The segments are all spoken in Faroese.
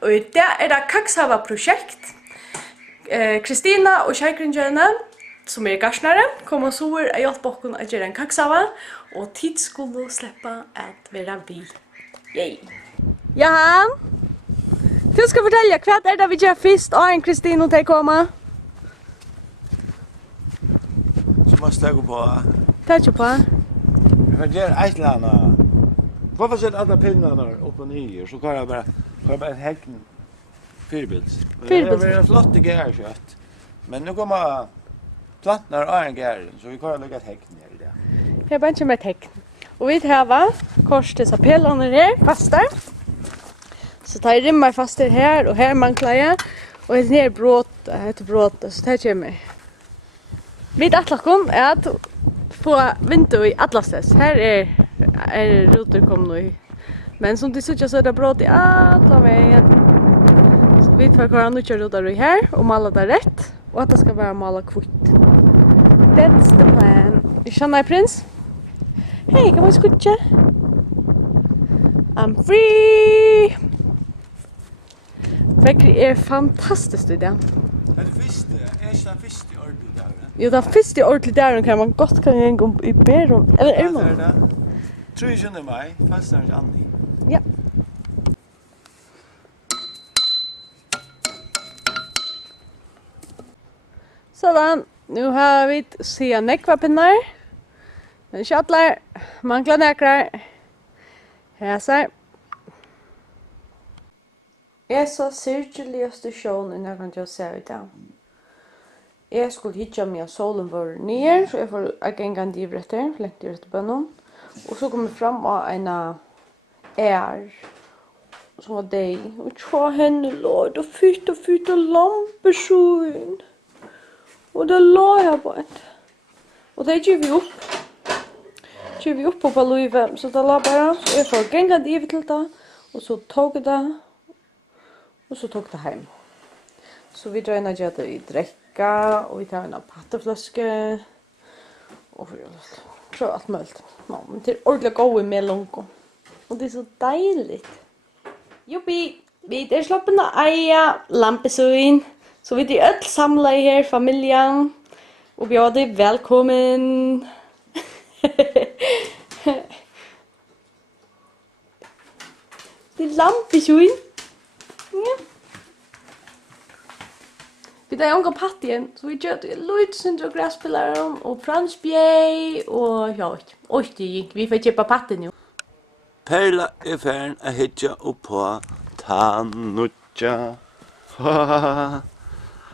og det det Kaksava-projekt. Kristina og Kjærgrunnkjørene, som garsnare, kom og så å hjelpe oss å gjøre en Kaksava, og tid skulle slippe at være vi. Yay! Johan, du skal fortelle hva det vi gjør først, og Kristina til å komme. Så måste jag gå på. Takk på. Jag gör ett eller annat. Varför sätter alla pinnarna upp och ner så kan jag bara ett häcken fyrbilds. Det är flott det här kött. Men nu kommer plantorna och en gärden så vi kan lägga ett häck ner i det. Jag bara inte med ett häck. Och vi har korsets appellarna här fasta. Så tar jag rimmar fast här och här manglar jag. Och ett ner brott, så tar jag kommer. Mitt atlakom är att få vinter i Atlastes. Här är rutor kom nu. Men som det ser ut så är det brott i alla vägen. Så vi får köra nu kör rutor i här och måla det rätt och att det ska vara måla kvitt. That's the plan. Vi känner prins. Hej, kan man skutcha? I'm free. Väckri är fantastiskt idag. Det första, det första ordentligt där. Jo, det första ordentligt där kan man gott kan gå i Beron. Eller är man? Det 3 maj, fast är Annie. Ja. Sådan, nu har vi se nekvapinnar. Men kjattlar, manglar nekrar. Här så. Jag så cirkuligaste showen innan jag kan se ut där. Jag skulle hitta mig solen var ner så jag får agänga en divrätter, lätt direkt på någon. Och så kommer fram av en som var dig. Och tja henne låg och fyrt och lampesjön. Och det låg jag på ett. Och det ger vi upp. Ger vi upp på Louise så det låg bara. Så jag får agänga divet till det. Och så tog jag det. Och så tog det hem. Så vi drar ner det i dräcka och vi tar en patteflaske. Och så allt möjligt. Ja, men det är ordentligt gå med långt. Och det är så dejligt. Juppi, vi är slappna eja lampesöin. Så vi är öll samla i här familjen. Och bjöd dig välkommen. Det är lampesöin. Ja. Vi tar unga pattien, så vi gör det lite och gräspelaren och franskbjej och ja, oj det gick. Vi får köpa patten nu. Perla är färn att hitja upp på Tanutja.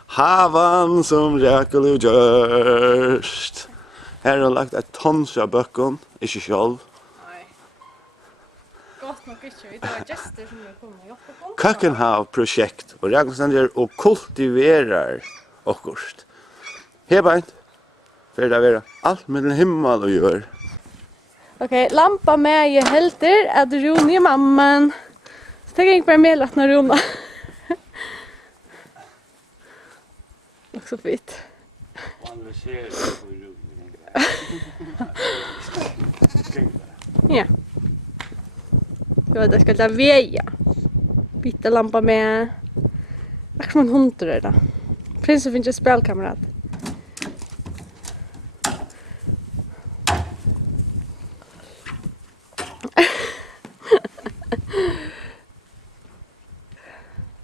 Havan som räkel och görst. Här har lagt ett tons av böcken, inte själv. Nej. Gott nog inte, vi tar gäster som kommer och hjälpa på. Kökenhav-projekt och räkelsänder och kultiverar okkurst. Hebant, för det är allt med himmel och gör. Okej, lampa med i helter att Rune är mamman. Så tänker jag bara med att när Rune. Också fint. Ja. Det ska ta väja. Byta lampa med. Vad kan man hundra det då? Prinsen finns ju spelkamrat.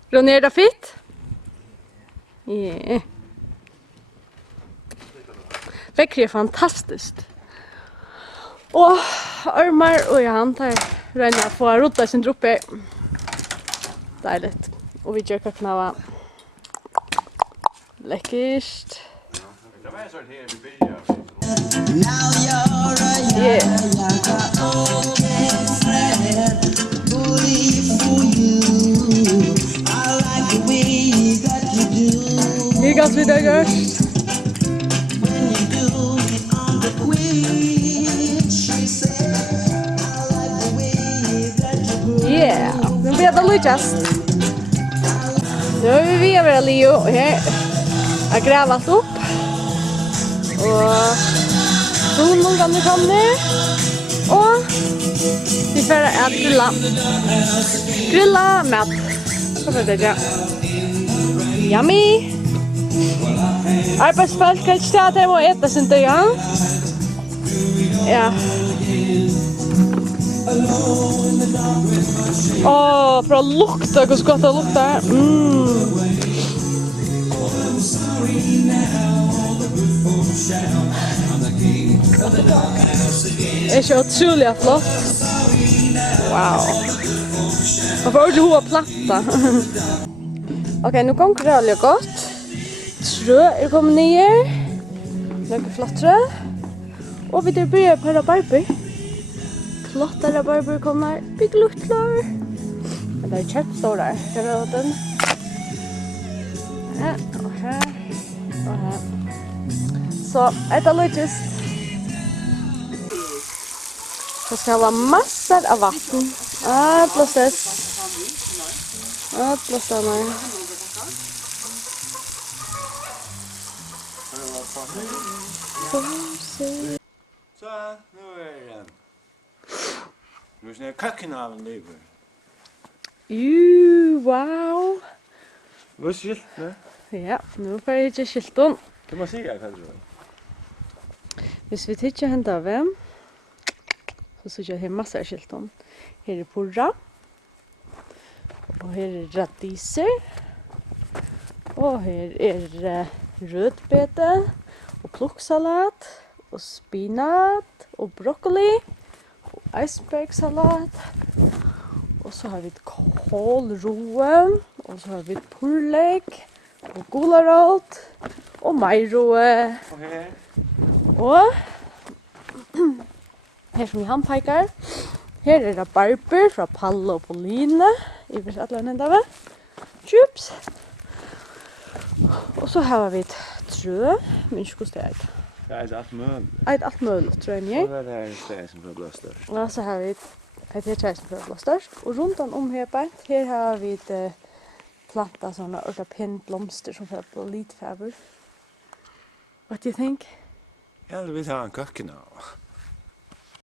Ronny, är det fint? Yeah. Väcker är fantastiskt. Och armar och jag antar Rönja får rota sin droppe. Dejligt. Och vi gör kaknava. Läckert. Yeah. Vi går vidare görs. Yeah, nu blir det lyckas. Nu är vi över Leo här. Jag gräver allt upp. Och solen kan nu komma. Och vi får att grilla mat. Så var det ja. Yummy! Arbeidsfolk kan ikke ta at jeg må ete sin døy, ja? Ja. Åh, for å lukta, hvor godt det lukter. Det er så utrolig flott. Wow. Man får ordentlig hoa platta. Ok, nu går det veldig godt. Trø kommet ned. Noen flottere. Og vi begynner på rabarber. Flotte rabarber kommer. Bygglutler. Det er kjempstore der. Det er den. Her og her. Og her. Så, etter lykkes. Så skal det være masser av vatten. Plåses. Plåses meg. Så, nu är nu är kacken av en lever. Wow. Vad skilt, ne? Ja, nu får jeg ikke skilton. Kan man säga kanske? Hvis vi tittar hända av dem, så ser jag här massor av skilton. Här är purra. Och här är radiser. Och här är rödbete. Och plocksalat. Och spinat. Och broccoli. Och icebergsalat. Och så har vi kålroe. Och så har vi purrlägg. Och gularot. Och majroe. Och här. Og her som vi handpeikar, her er det barber fra Palle og Pauline, i hvert alle enda vi, chips. Og så har vi et trø, men ikke hvordan det er. Det är allt möjligt. Alt mulig, tror jeg. Och det är det som blir blåster. Og så har vi et her tjej som prøver blåstørst. Og rundt om her på her har vi et planta sånne ortopent blomster som får litt feber. What do you think? Jag vill ha en kacken av.